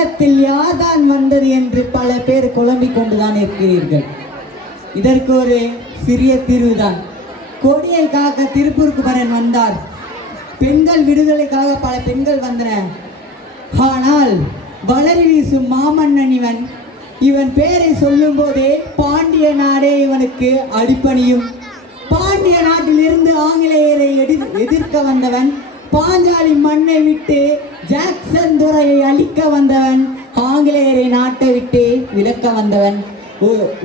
காலத்தில் யாதான் வந்தது என்று பல பேர் குழம்பிக் கொண்டுதான் இருக்கிறீர்கள். இதற்கு ஒரு சிறிய தீர்வுதான். கொடியை காக்க திருப்பூர்குமரன் வந்தார். பெண்கள் விடுதலைக்காக பல பெண்கள் வந்தன. ஆனால் வளரி வீசும் மாமன்னன் இவன் இவன் பெயரை சொல்லும் போதே பாண்டிய நாடே இவனுக்கு அடிப்பணியும் பாண்டிய நாட்டிலிருந்து ஆங்கிலேயரை எதிர்க்க வந்தவன் பாஞ்சாலி மண்ணை விட்டு ஜாக்சன் துறையை அழிக்க வந்தவன் ஆங்கிலேயரை நாட்டை விட்டு விளக்க வந்தவன்.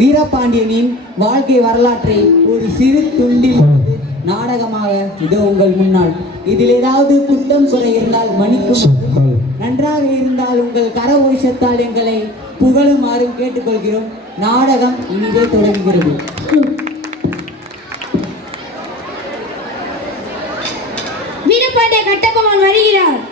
வீரபாண்டியனின் வாழ்க்கை வரலாற்றை ஒரு சிறு துண்டில் நாடகமாக இதோ உங்கள் முன்னால். இதில் ஏதாவது குற்றம் குறை இருந்தால் மணிக்கும் நன்றாக இருந்தால் உங்கள் கர எங்களை புகழுமாறும் கேட்டுக்கொள்கிறோம். நாடகம் இனிதே தொடங்குகிறது. de cartel como amarilla.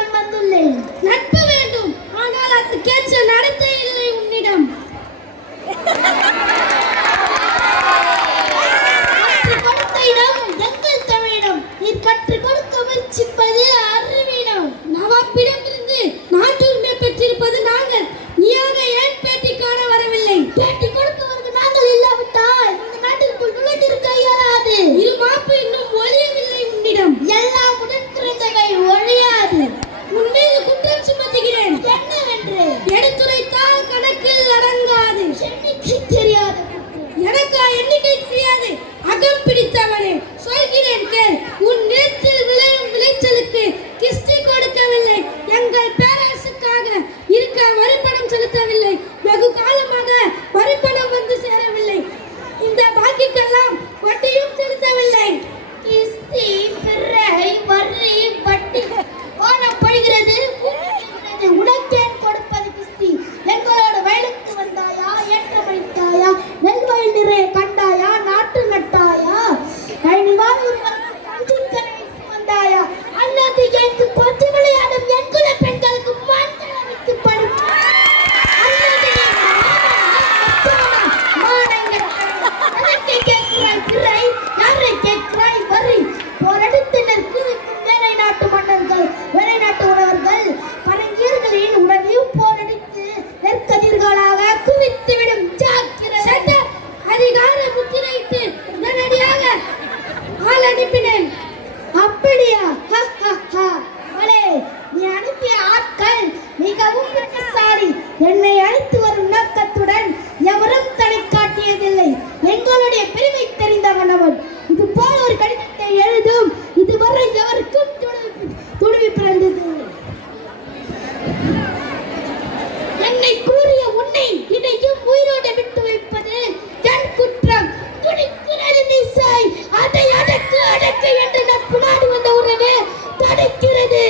இல்லை என்று நான் பின்னாடி வந்த உறவு தடுக்கிறது.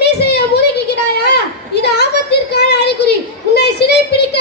மீசையை முறுக்கிக்கிறாயா இது ஆபத்திற்கான அறிகுறி. உன்னை சிறை பிடிக்க